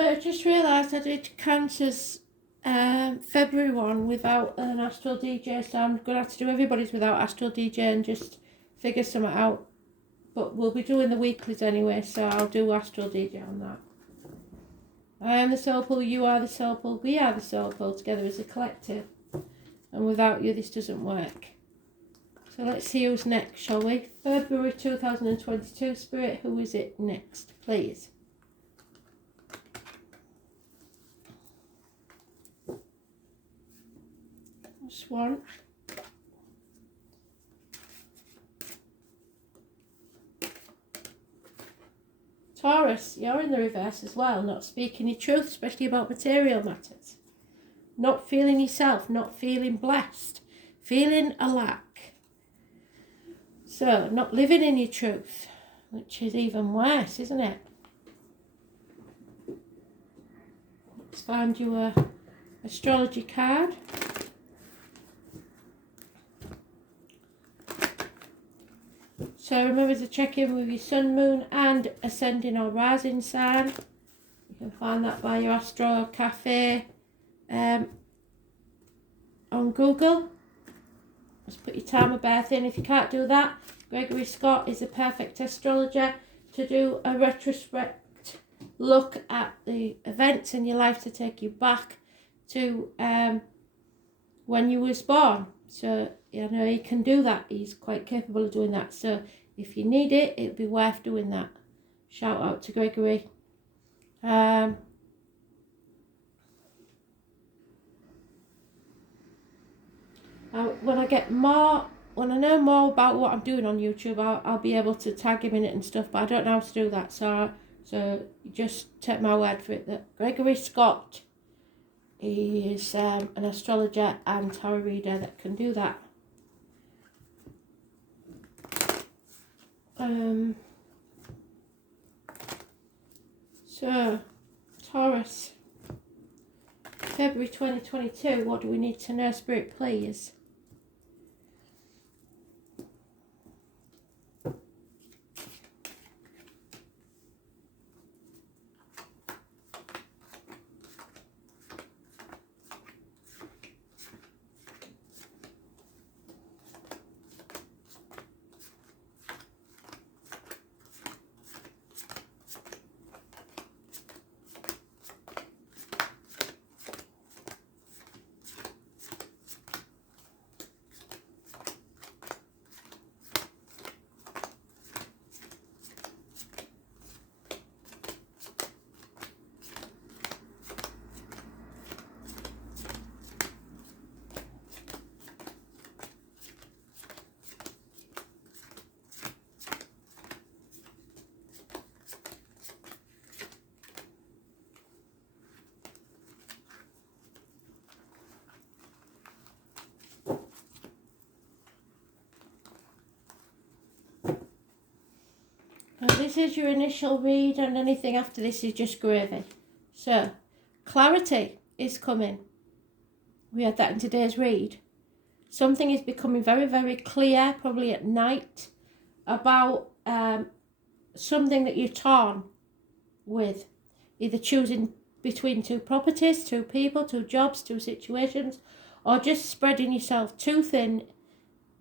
I just realised I did Cancer's February one without an Astral DJ, so I'm going to have to do everybody's without Astral DJ and just figure something out. But we'll be doing the weeklies anyway, so I'll do Astral DJ on that. I am the soul pool, you are the soul pool, we are the soul pool together as a collective. And without you, this doesn't work. So let's see who's next, shall we? February 2022, Spirit, who is it next, please? This one. Taurus, you're in the reverse as well, not speaking your truth, especially about material matters. Not feeling yourself, not feeling blessed, feeling a lack. So, not living in your truth, which is even worse, isn't it? Let's find you a astrology card. So remember to check in with your sun, moon and ascending or rising sign. You can find that by your Astro Cafe on Google. Just put your time of birth in. If you can't do that, Gregory Scott is a perfect astrologer to do a retrospect look at the events in your life to take you back to when you was born. So, you know, he can do that. He's quite capable of doing that. So, if you need it, it'd be worth doing that. Shout out to Gregory. When I know more about what I'm doing on YouTube, I'll be able to tag him in it and stuff. But I don't know how to do that. So just take my word for it that Gregory Scott, he is an astrologer and tarot reader that can do that. So, Taurus, February 2022, what do we need to know, Spirit, please? This is your initial read, and anything after this is just gravy. So, clarity is coming. We had that in today's read. Something is becoming very, very clear, probably at night, about something that you're torn with. Either choosing between two properties, two people, two jobs, two situations, or just spreading yourself too thin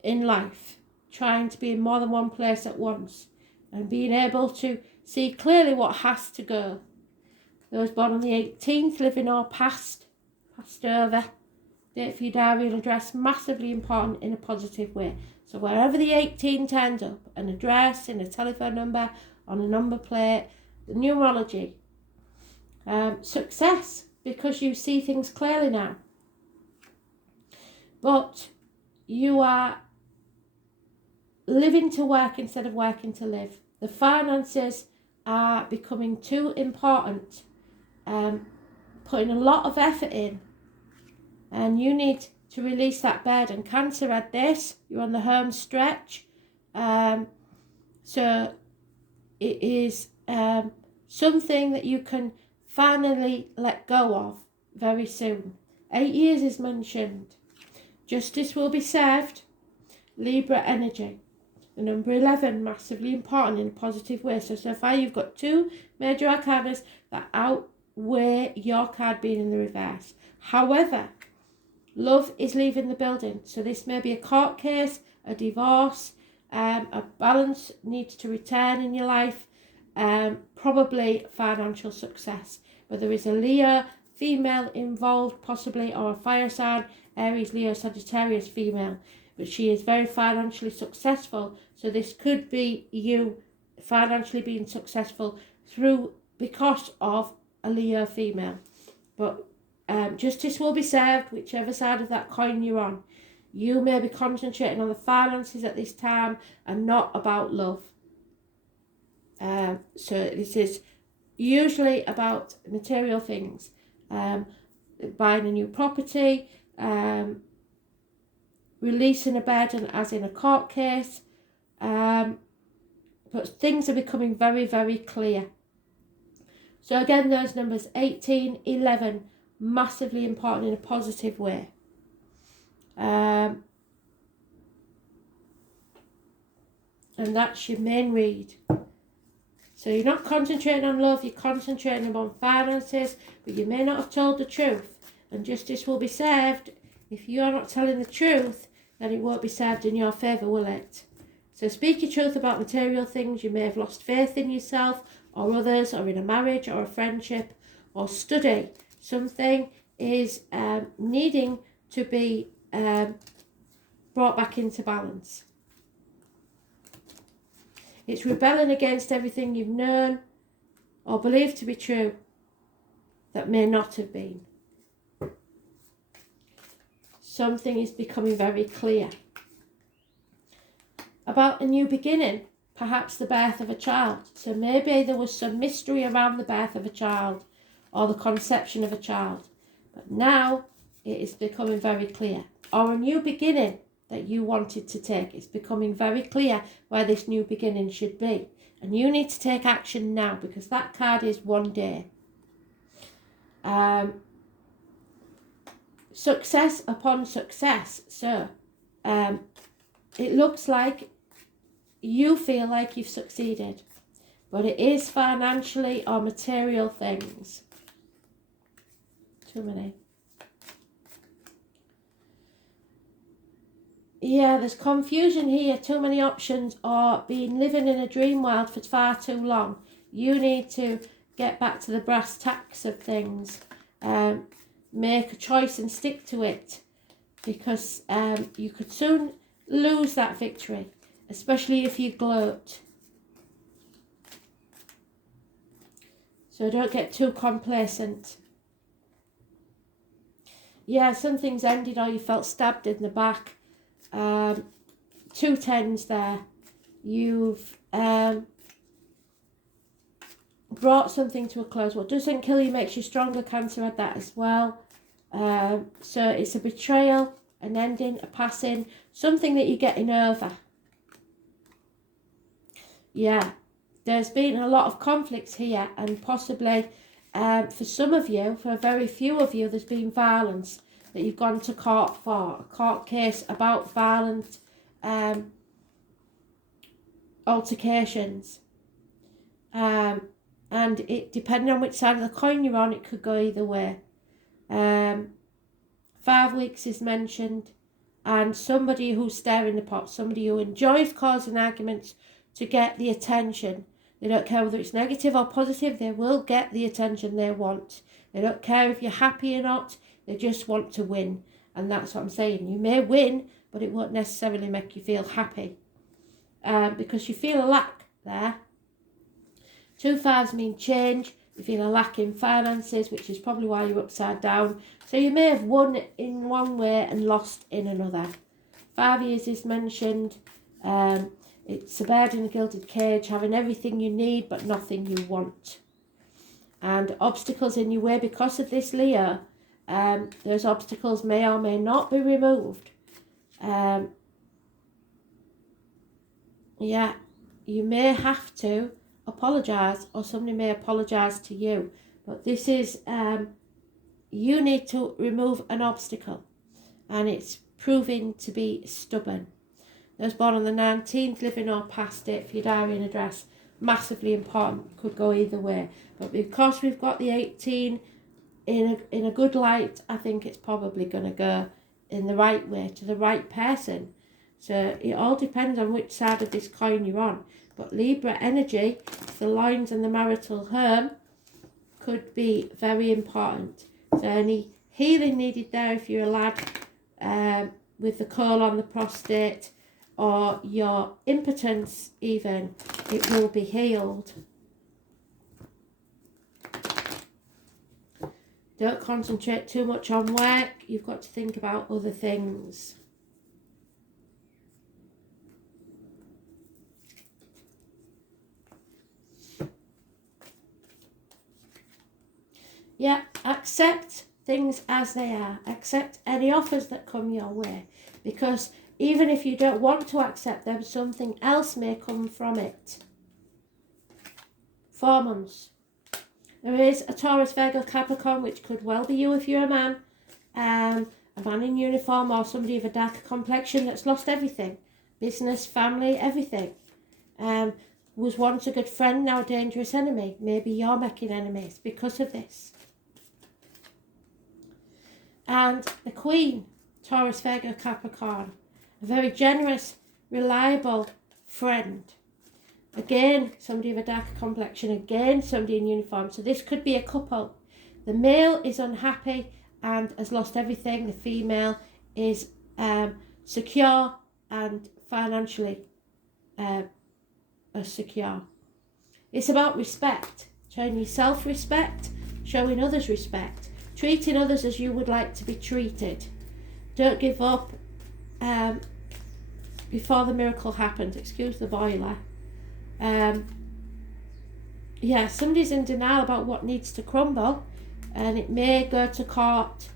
in life, trying to be in more than one place at once. And being able to see clearly what has to go. Those born on the 18th, living or passed over. Date for your diary and address, massively important in a positive way. So wherever the 18 turns up, an address, in a telephone number, on a number plate, the numerology. Success, because you see things clearly now. But you are living to work instead of working to live. The finances are becoming too important, putting a lot of effort in, and you need to release that burden. Cancer had this, you're on the home stretch, so it is something that you can finally let go of very soon. 8 years is mentioned. Justice will be served. Libra energy. The number 11, massively important in a positive way. So far you've got two major arcanas that way, your card being in the reverse. However, love is leaving the building. So this may be a court case, a divorce, a balance needs to return in your life, probably financial success. But there is a Leo female involved, possibly, or a fire sign, Aries, Leo, Sagittarius female. But she is very financially successful. So this could be you financially being successful because of a Leo female. But justice will be served, whichever side of that coin you're on. You may be concentrating on the finances at this time and not about love. So this is usually about material things, buying a new property, releasing a burden as in a court case, but things are becoming very, very clear. So again, those numbers 18, 11, massively important in a positive way. And that's your main read. So you're not concentrating on love, you're concentrating on finances, but you may not have told the truth. And justice will be served. If you are not telling the truth, then it won't be served in your favour, will it? So speak your truth about material things. You may have lost faith in yourself or others, or in a marriage or a friendship or study. Something is needing to be brought back into balance. It's rebelling against everything you've known or believed to be true that may not have been. Something is becoming very clear about a new beginning, perhaps the birth of a child. So maybe there was some mystery around the birth of a child or the conception of a child, but now it is becoming very clear. Or a new beginning that you wanted to take. It's becoming very clear where this new beginning should be. And you need to take action now, because that card is one day. Success upon success. So it looks like you feel like you've succeeded, but it is financially or material things. Too many. Yeah, there's confusion here, too many options, or living in a dream world for far too long. You need to get back to the brass tacks of things. Make a choice and stick to it, because you could soon lose that victory, especially if you gloat. So don't get too complacent. Yeah, something's ended, or you felt stabbed in the back. 2 tens there. You've brought something to a close. What doesn't kill you makes you stronger. Cancer had that as well. So it's a betrayal, an ending, a passing, something that you're getting over. Yeah, there's been a lot of conflicts here, and possibly for some of you, for a very few of you, there's been violence that you've gone to court for, a court case about violent altercations. And it, depending on which side of the coin you're on, it could go either way. 5 weeks is mentioned, and somebody who's stirring the pot, somebody who enjoys causing arguments to get the attention. They don't care whether it's negative or positive, they will get the attention they want. They don't care if you're happy or not, they just want to win. And that's what I'm saying. You may win, but it won't necessarily make you feel happy, because you feel a lack there. 2 5s mean change. You feel a lack in finances, which is probably why you're upside down. So you may have won in one way and lost in another. 5 years is mentioned. It's a bird in a gilded cage, having everything you need but nothing you want. And obstacles in your way because of this, Leo. Those obstacles may or may not be removed. Yeah, you may have to apologise, or somebody may apologise to you. But this is, you need to remove an obstacle, and it's proving to be stubborn. Those born on the 19th, living or past it, for your diary and address, massively important. Could go either way. But because we've got the 18 in a good light, I think it's probably going to go in the right way to the right person. So it all depends on which side of this coin you're on. But Libra energy, the lines and the marital home, could be very important. So any healing needed there if you're a lad with the coal on the prostate, or your impotence even, it will be healed. Don't concentrate too much on work. You've got to think about other things. Yeah, accept things as they are. Accept any offers that come your way. Because even if you don't want to accept them, something else may come from it. 4 months. There is a Taurus, Virgo, Capricorn, which could well be you if you're a man. A man in uniform or somebody of a darker complexion that's lost everything. Business, family, everything. Was once a good friend, now a dangerous enemy. Maybe you're making enemies because of this. And the Queen, Taurus, Virgo, Capricorn. A very generous, reliable friend. Again, somebody of a darker complexion. Again, somebody in uniform. So this could be a couple. The male is unhappy and has lost everything. The female is secure and financially secure. It's about respect. Showing yourself respect. Showing others respect. Treating others as you would like to be treated. Don't give up before the miracle happens. Excuse the boiler. Yeah, somebody's in denial about what needs to crumble, and it may go to court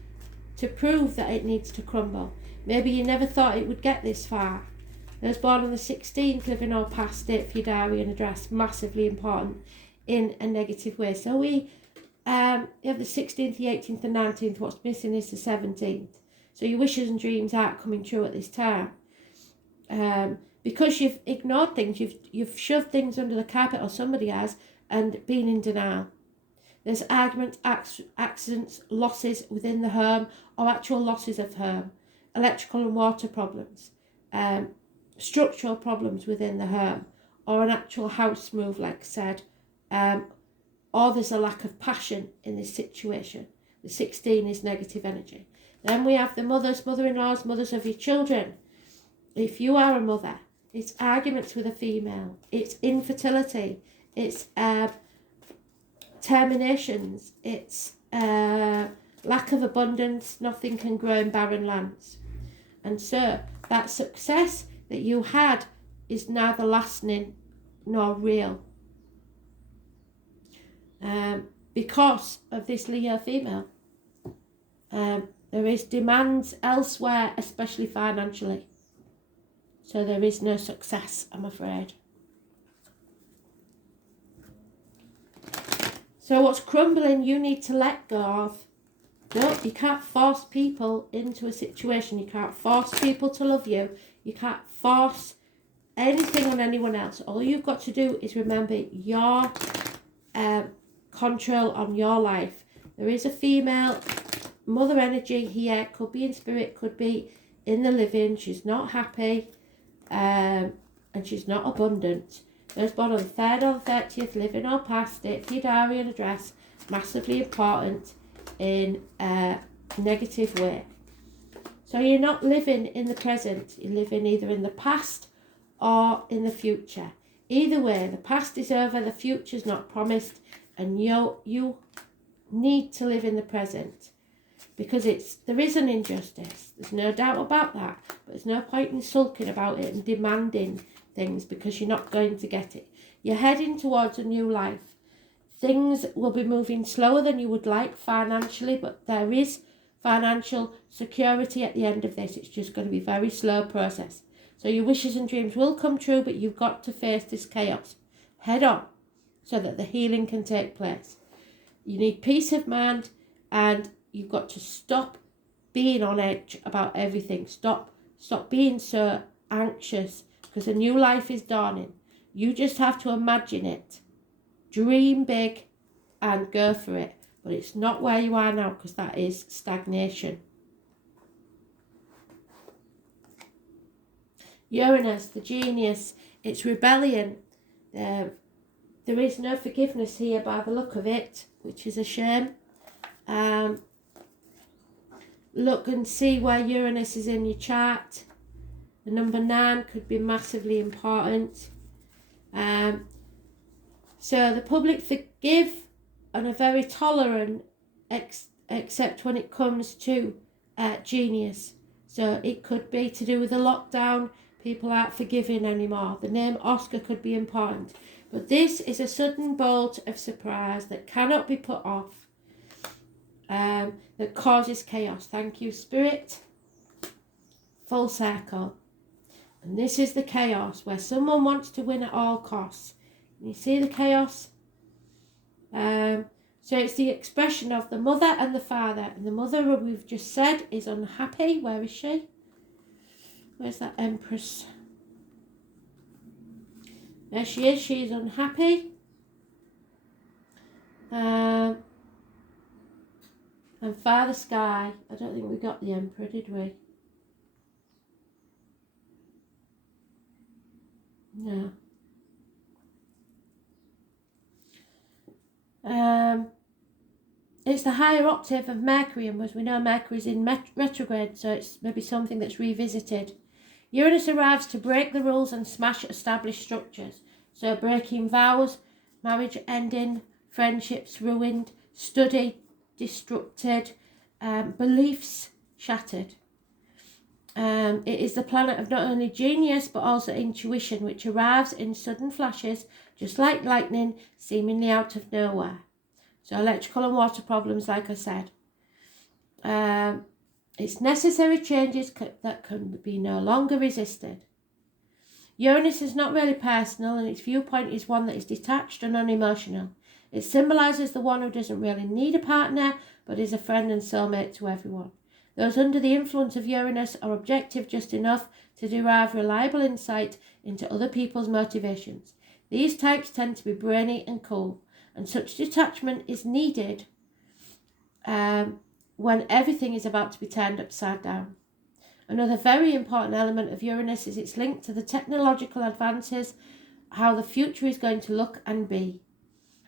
to prove that it needs to crumble. Maybe you never thought it would get this far. Those born on the 16th, living or past date for your diary and address, massively important in a negative way. So we have the 16th, the 18th, the 19th. What's missing is the 17th. So your wishes and dreams aren't coming true at this time. Because you've ignored things, you've shoved things under the carpet, or somebody has, and been in denial. There's arguments, accidents, losses within the home, or actual losses of home, electrical and water problems, structural problems within the home, or an actual house move, like I said, or there's a lack of passion in this situation. The 16 is negative energy. Then we have the mothers, mother-in-laws, mothers of your children. If you are a mother, it's arguments with a female, it's infertility, it's terminations, it's lack of abundance, nothing can grow in barren lands. And so that success that you had is neither lasting nor real. Because of this Leo female. There is demands elsewhere, especially financially. So there is no success, I'm afraid. So what's crumbling, you need to let go of. No, you can't force people into a situation. You can't force people to love you. You can't force anything on anyone else. All you've got to do is remember your control on your life. There is a female mother energy here. Could be in spirit, could be in the living. She's not happy. And she's not abundant. Those born on the 3rd or the 30th, living or past it, your diary and address, massively important in a negative way. So you're not living in the present, you're living either in the past or in the future. Either way, the past is over, the future's not promised, and you need to live in the present. Because there is an injustice. There's no doubt about that. But there's no point in sulking about it and demanding things because you're not going to get it. You're heading towards a new life. Things will be moving slower than you would like financially, but there is financial security at the end of this. It's just going to be a very slow process. So your wishes and dreams will come true, but you've got to face this chaos head on so that the healing can take place. You need peace of mind, and you've got to stop being on edge about everything. Stop being so anxious, because a new life is dawning. You just have to imagine it. Dream big and go for it. But it's not where you are now, because that is stagnation. Uranus, the genius, it's rebellion. There is no forgiveness here by the look of it, which is a shame. Look and see where Uranus is in your chart. The number 9 could be massively important. So the public forgive and are very tolerant, except when it comes to genius. So it could be to do with the lockdown. People aren't forgiving anymore. The name Oscar could be important. But this is a sudden bolt of surprise that cannot be put off, that causes chaos. Thank you, Spirit. Full circle. And this is the chaos where someone wants to win at all costs. You see the chaos? So it's the expression of the mother and the father. And the mother, we've just said, is unhappy. Where is she? Where's that Empress? There she is. She's unhappy. And Father Sky. I don't think we got the Emperor, did we? No. It's the higher octave of Mercury, and as we know, Mercury is in retrograde, so it's maybe something that's revisited. Uranus arrives to break the rules and smash established structures. So breaking vows, marriage ending, friendships ruined, study disrupted, beliefs shattered. It is the planet of not only genius but also intuition, which arrives in sudden flashes, just like lightning, seemingly out of nowhere. So electrical and water problems, like I said. It's necessary changes that can be no longer resisted. Uranus is not really personal, and its viewpoint is one that is detached and unemotional. It symbolises the one who doesn't really need a partner, but is a friend and soulmate to everyone. Those under the influence of Uranus are objective just enough to derive reliable insight into other people's motivations. These types tend to be brainy and cool, and such detachment is needed when everything is about to be turned upside down. Another very important element of Uranus is its link to the technological advances, how the future is going to look and be.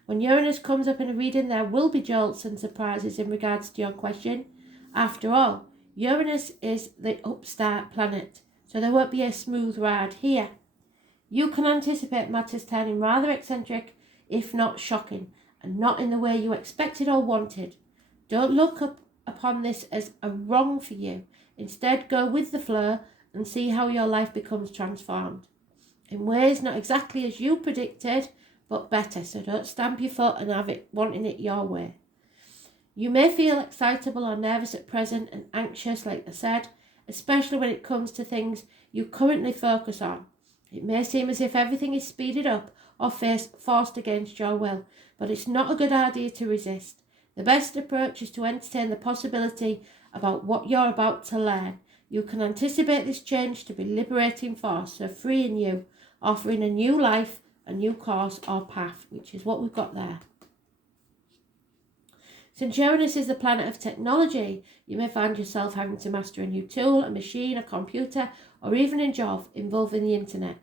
When Uranus comes up in a reading, there will be jolts and surprises in regards to your question. After all, Uranus is the upstart planet, so there won't be a smooth ride here. You can anticipate matters turning rather eccentric, if not shocking, and not in the way you expected or wanted. Don't look upon this as a wrong for you. Instead, go with the flow and see how your life becomes transformed. In ways not exactly as you predicted, but better, so don't stamp your foot and have it wanting it your way. You may feel excitable or nervous at present and anxious, like I said, especially when it comes to things you currently focus on. It may seem as if everything is speeded up or forced against your will, but it's not a good idea to resist. The best approach is to entertain the possibility about what you're about to learn. You can anticipate this change to be liberating force, so freeing you, offering a new life, a new course or path, which is what we've got there. Since Uranus is the planet of technology, you may find yourself having to master a new tool, a machine, a computer, or even a job involving the internet.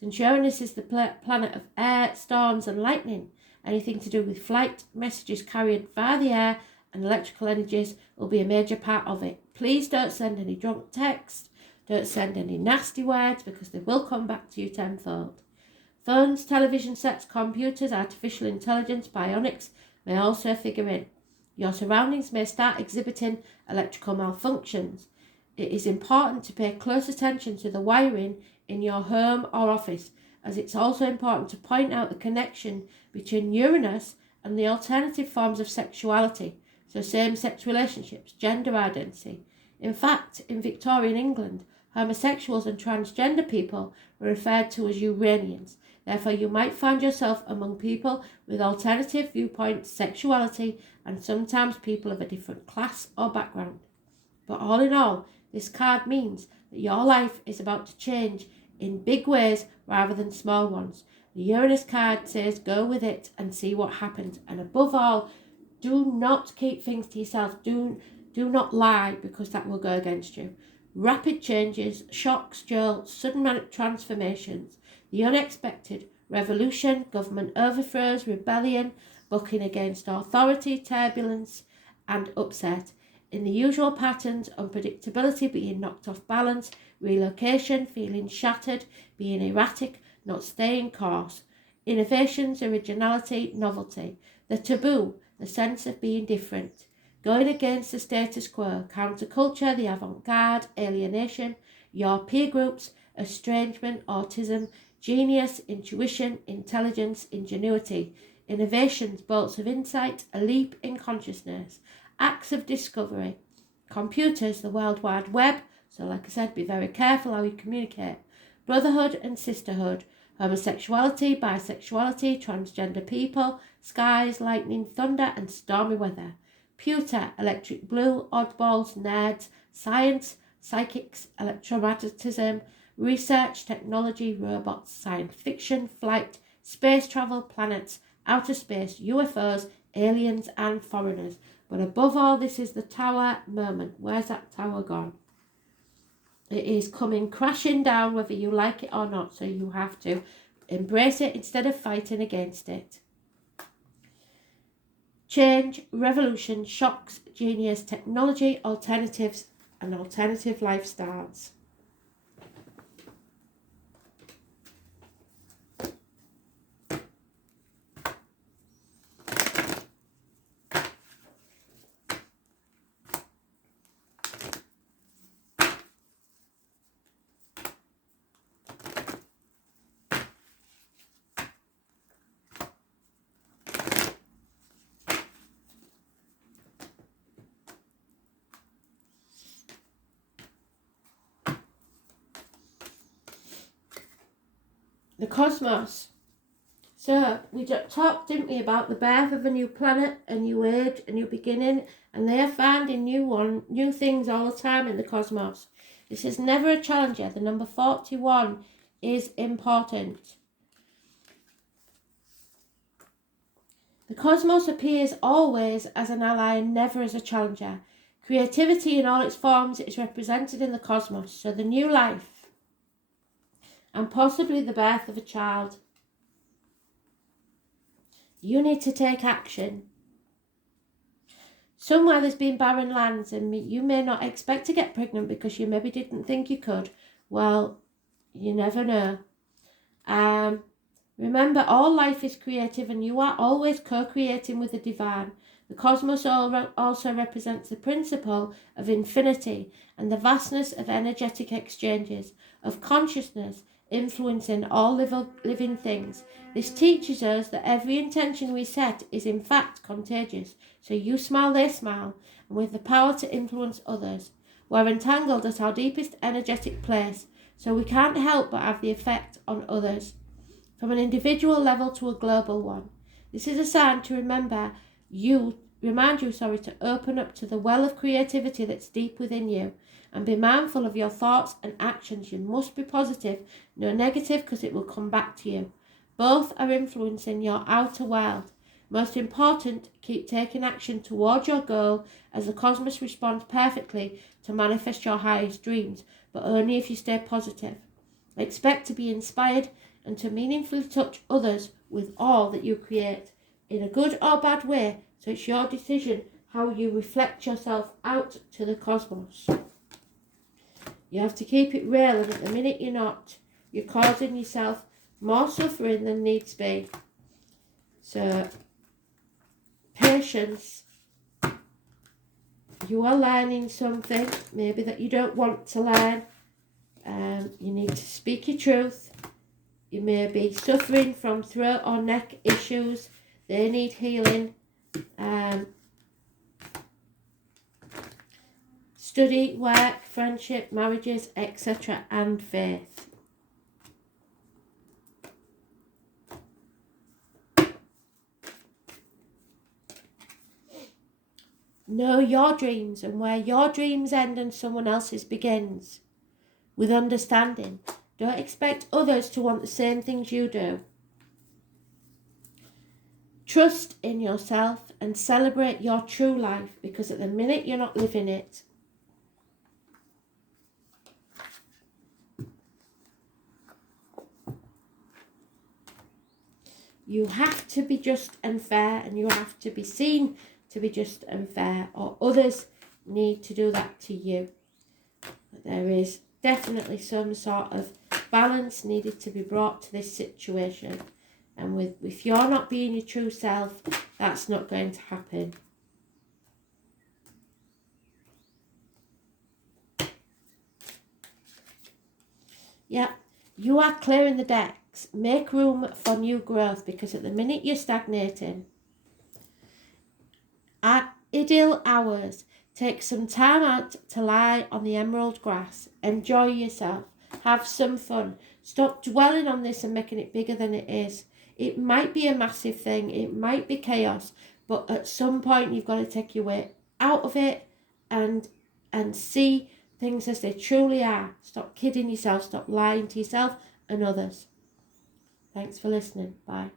Since Uranus is the planet of air, storms and lightning, anything to do with flight, messages carried via the air and electrical energies will be a major part of it. Please don't send any drunk text, don't send any nasty words, because they will come back to you tenfold. Phones, television sets, computers, artificial intelligence, bionics may also figure in. Your surroundings may start exhibiting electrical malfunctions. It is important to pay close attention to the wiring in your home or office, as it's also important to point out the connection between Uranus and the alternative forms of sexuality, so same-sex relationships, gender identity. In fact, in Victorian England, homosexuals and transgender people were referred to as Uranians. Therefore, you might find yourself among people with alternative viewpoints, sexuality, and sometimes people of a different class or background. But all in all, this card means that your life is about to change in big ways rather than small ones. The Uranus card says go with it and see what happens. And above all, do not keep things to yourself. Do not lie, because that will go against you. Rapid changes, shocks, jolts, sudden transformations, the unexpected, revolution, government overthrows, rebellion, bucking against authority, turbulence and upset. In the usual patterns, unpredictability, being knocked off balance, relocation, feeling shattered, being erratic, not staying course. Innovations, originality, novelty. The taboo, the sense of being different. Going against the status quo, counterculture, the avant-garde, alienation, your peer groups, estrangement, autism, genius, intuition, intelligence, ingenuity, innovations, bolts of insight, a leap in consciousness, acts of discovery, computers, the World Wide Web, so like I said, be very careful how you communicate, brotherhood and sisterhood, homosexuality, bisexuality, transgender people, skies, lightning, thunder and stormy weather, pewter, electric blue, oddballs, nerds, science, psychics, electromagnetism, research, technology, robots, science fiction, flight, space travel, planets, outer space, UFOs, aliens and foreigners. But above all, this is the tower moment. Where's that tower gone? It is coming crashing down whether you like it or not, so you have to embrace it instead of fighting against it. Change, revolution, shocks, genius, technology, alternatives and alternative lifestyles. The cosmos. So we talked, didn't we, about the birth of a new planet, a new age, a new beginning, and they are finding new things all the time in the cosmos. This is never a challenger. The number 41 is important. The cosmos appears always as an ally and never as a challenger. Creativity in all its forms is represented in the cosmos, so the new life and possibly the birth of a child. You need to take action. Somewhere there's been barren lands and you may not expect to get pregnant because you maybe didn't think you could. Well, you never know. Remember, all life is creative and you are always co-creating with the divine. The cosmos also represents the principle of infinity and the vastness of energetic exchanges, of consciousness, influencing all living things. This teaches us that every intention we set is in fact contagious. So you smile, they smile, and with the power to influence others. We're entangled at our deepest energetic place, so we can't help but have the effect on others, from an individual level to a global one. This is a sign to remind you to open up to the well of creativity that's deep within you. And be mindful of your thoughts and actions. You must be positive, no negative, because it will come back to you. Both are influencing your outer world. Most important, keep taking action towards your goal, as the cosmos responds perfectly to manifest your highest dreams, but only if you stay positive. Expect to be inspired and to meaningfully touch others with all that you create, in a good or bad way, so it's your decision how you reflect yourself out to the cosmos. You have to keep it real, and at the minute you're not, you're causing yourself more suffering than needs be. So, patience. You are learning something, maybe that you don't want to learn. You need to speak your truth. You may be suffering from throat or neck issues. They need healing. Study, work, friendship, marriages, etc. and faith. Know your dreams and where your dreams end and someone else's begins. With understanding. Don't expect others to want the same things you do. Trust in yourself and celebrate your true life, because at the minute you're not living it. You have to be just and fair, and you have to be seen to be just and fair, or others need to do that to you. But there is definitely some sort of balance needed to be brought to this situation. And if you're not being your true self, that's not going to happen. Yeah, you are clearing the decks. Make room for new growth, because at the minute you're stagnating. At ideal hours, take some time out to lie on the emerald grass. Enjoy yourself. Have some fun. Stop dwelling on this and making it bigger than it is. It might be a massive thing. It might be chaos. But at some point, you've got to take your way out of it and see things as they truly are. Stop kidding yourself. Stop lying to yourself and others. Thanks for listening. Bye.